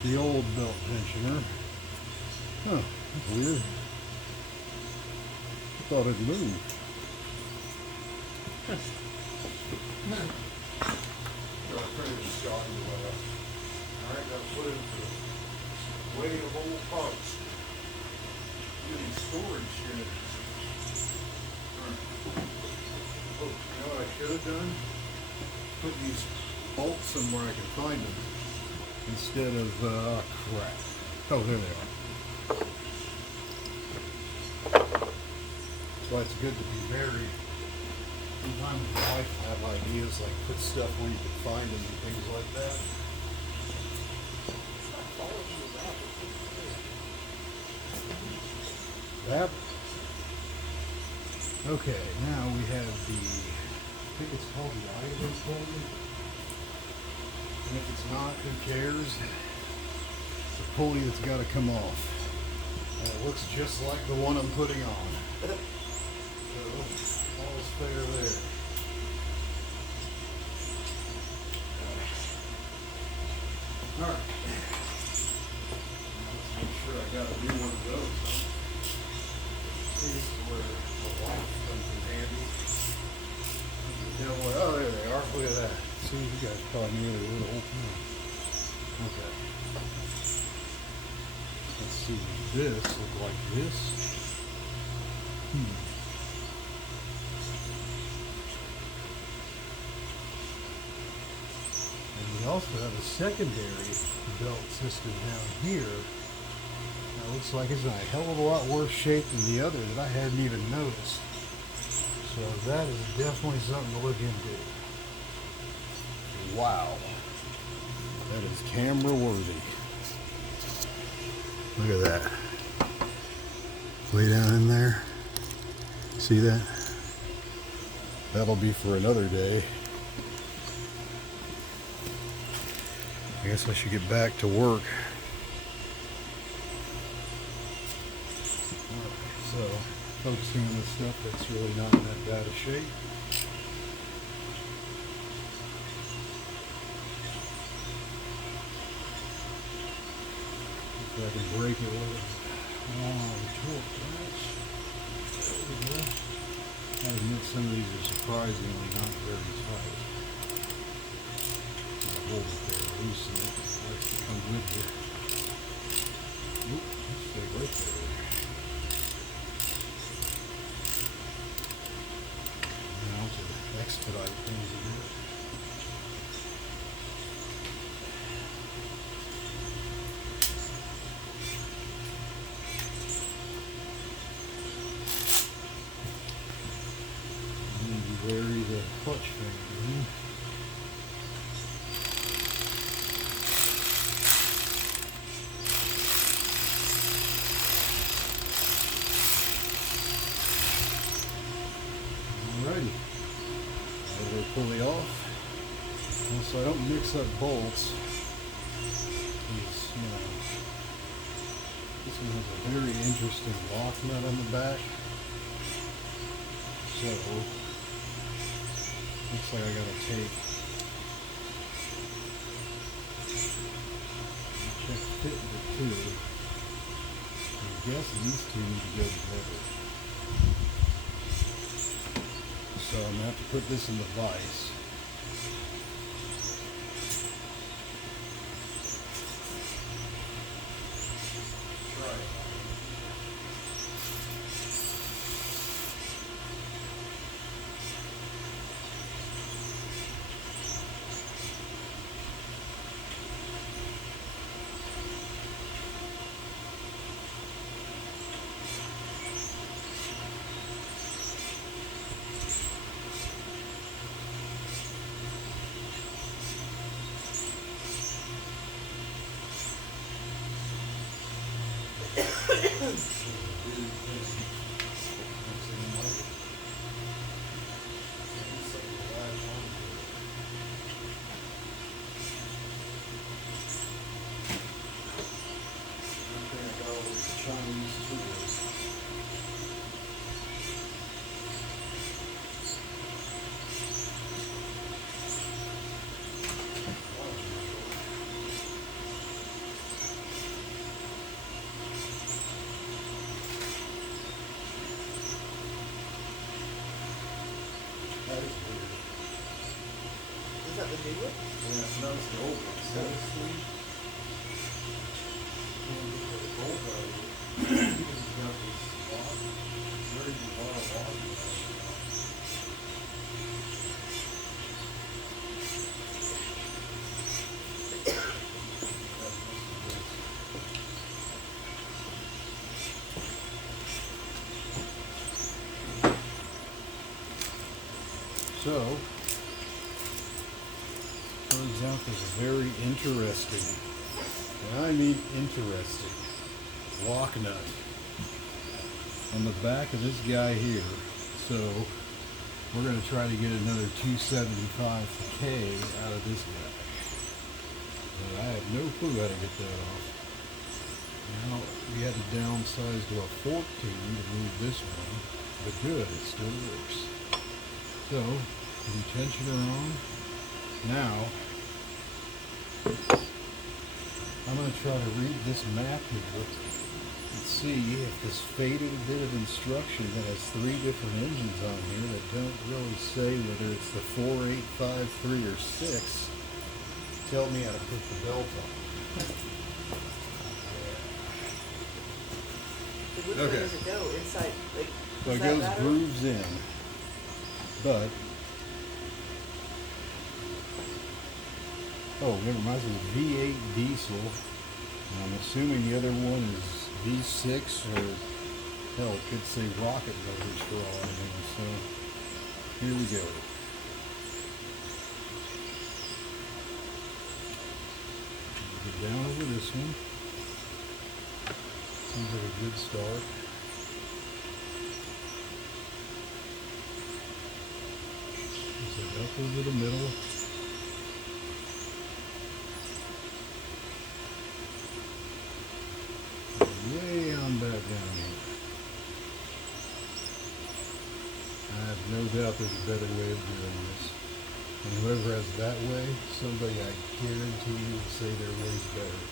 The old belt tensioner. Huh, that's weird. I thought it moved. Alright, gotta put it into the way of old parts. Getting storage here. Oh, you know what I should have done? Put these bolts somewhere I can find them. Instead of, crap. Oh, there they are. That's why it's good to be married. Sometimes my wife will have ideas like put stuff where you can find them and things like that. That. Okay, now we have the, I think it's called the idler pulley. And if it's not, who cares? It's a pulley that's got to come off. And it looks just like the one I'm putting on. So, all's fair there. Alright. Let's make sure I got a new one of those. See, this is where the light comes in handy. Oh, there they are. Look at that. See, you guys probably knew they were the whole time. Okay. Let's see. This look like this. And we also have a secondary belt system down here. That looks like it's in a hell of a lot worse shape than the other that I hadn't even noticed. So that is definitely something to look into. Wow. That is camera worthy. Look at that. Way down in there. See that? That'll be for another day. I guess I should get back to work. So, focusing on the stuff that's really not in that bad a shape. If I can break it with a long torque wrench. There we go. I admit some of these are surprisingly not very tight. I'll hold it there loose and it actually comes with you. Oop, stay right there. Now to expedite things a bit. Vary the clutch finger. Alrighty. Idler pulley off. And so I don't mix up bolts. This one has a very interesting lock nut on the back. So looks like I gotta take check fit the two. I guess these two need to go together. So I'm gonna have to put this in the vise. That's the old one. 7-speed. And the old guy, he's got this lock. Where did you want to lock it? So, turns out this is very interesting, and I mean interesting, lock nut on the back of this guy here. So, we're going to try to get another 275K out of this guy. But I have no clue how to get that off. Now, we had to downsize to a 14 to move this one, but good, it still works. So, the tensioner on. Now, I'm going to try to read this map here and see if this faded bit of instruction that has 3 different engines on here that don't really say whether it's the 4, 8, 5, 3, or 6 tell me how to put the belt on. Which way does it go? Inside, like, So it goes grooves in. But, oh, it reminds me of V8 diesel. And I'm assuming the other one is V6 or, hell, it could say rocket motors for all I know. So, here we go. Get down over this one. Seems like a good start. Up over the middle. Way on back down here. I have no doubt there's a better way of doing this. And whoever has that way, somebody I guarantee will say their way's better.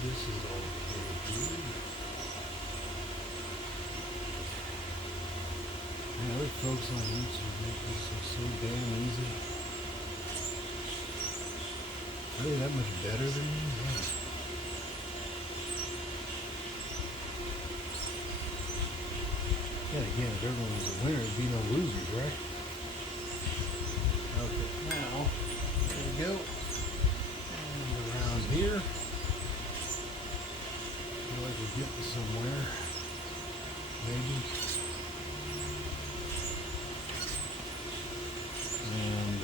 This is all good. Man, other folks on YouTube make this so damn easy. Are they that much better than me? Yeah. Yeah, again, if everyone was a winner, there'd be no losers, right? Okay, now, here we go. And around here. Like we get to somewhere, maybe. And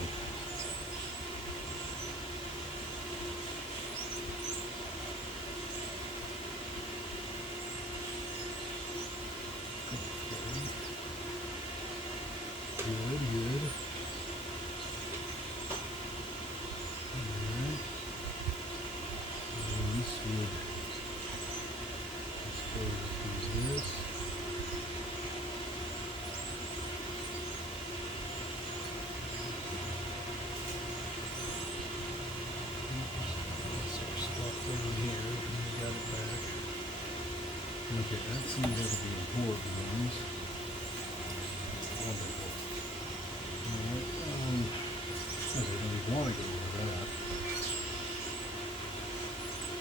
good. All right. And this would. This. Okay, that seems like to be important ones. Wonderful. Alright, I don't really want to go over that.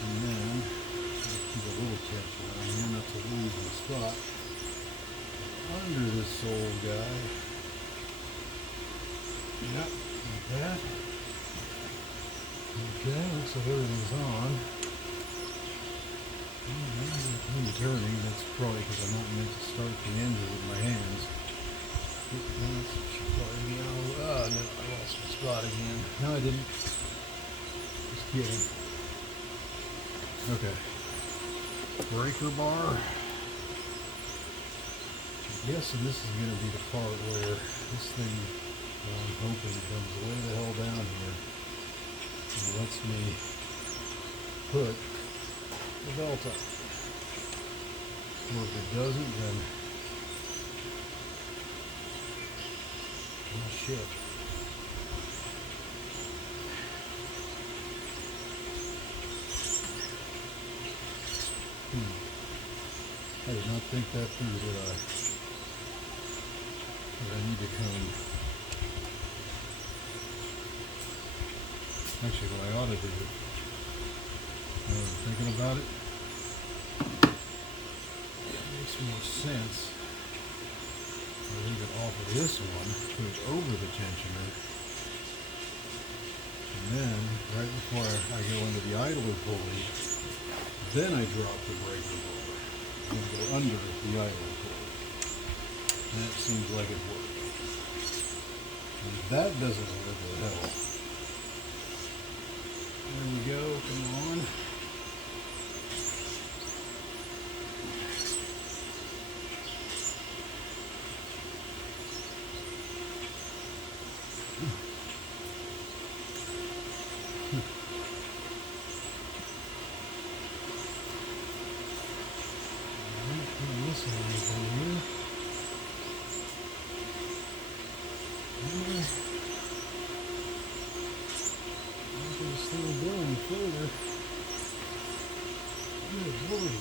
And then, keep a little tension on here not to lose the spot. Under this old guy. Yep, like that. Okay, looks like everything's on. I'm turning, that's probably because I'm not meant to start the engine with my hands. Oh no, I lost my spot again. No, I didn't. Just kidding. Okay. Breaker bar. I'm guessing this is going to be the part where this thing, I'm hoping, comes way the hell down here and lets me put the belt up. Or if it doesn't, then oh shit. I did not think that through, did I? But I need to come. Actually, what I ought to do, now that I'm thinking about it, it makes more sense. I leave it off of this one, put it over the tensioner, and then right before I go into the idler pulley, then I drop the breaker roller and go under the idler pulley. And that seems like it works. And if that doesn't work, what the hell? There we go, come on. Further. Good lordy.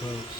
Folks,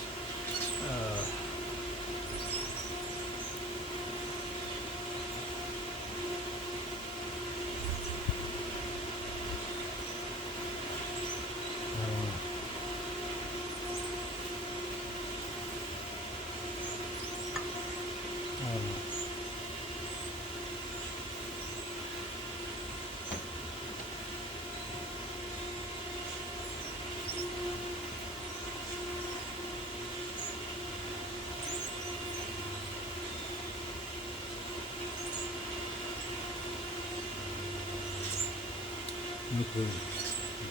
no clue.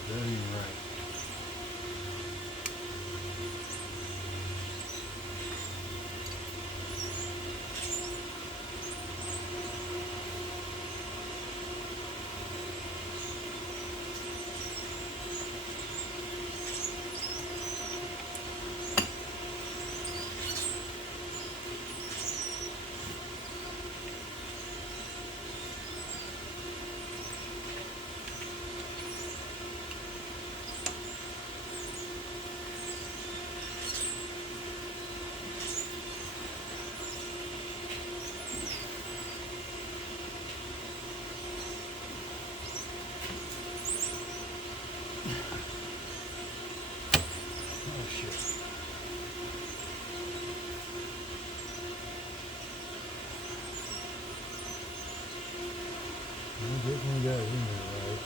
That ain't right. Definitely got it in there, right?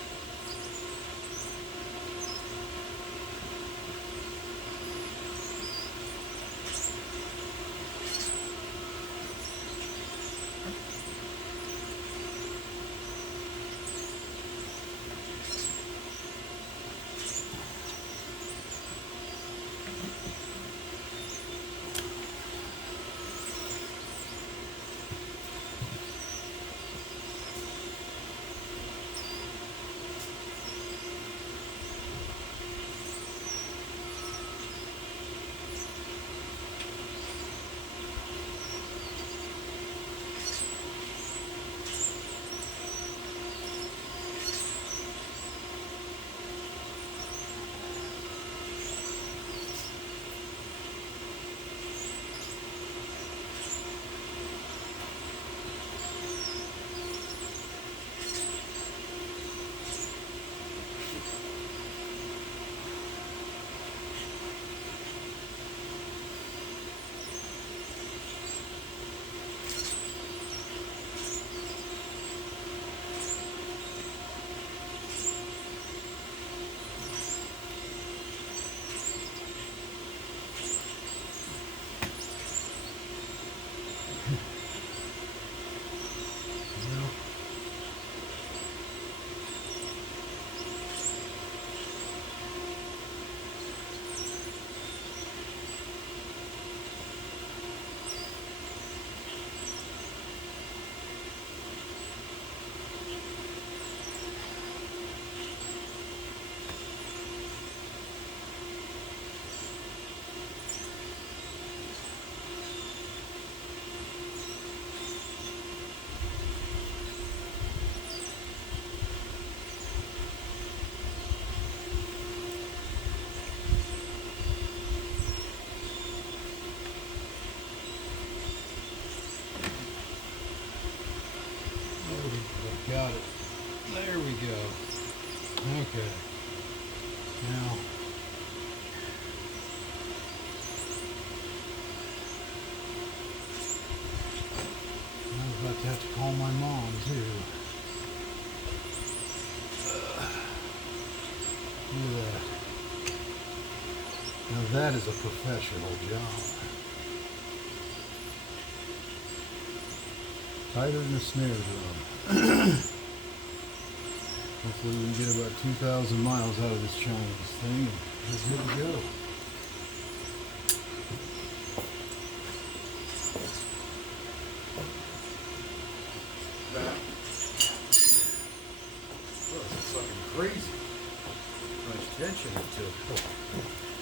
Okay. Now, I was about to have to call my mom too. Look at that. Now that is a professional job. Tighter than a snare drum. Hopefully we can get about 2,000 miles out of this Chinese thing and it's good to go. Oh, it's fucking crazy. How much tension it took.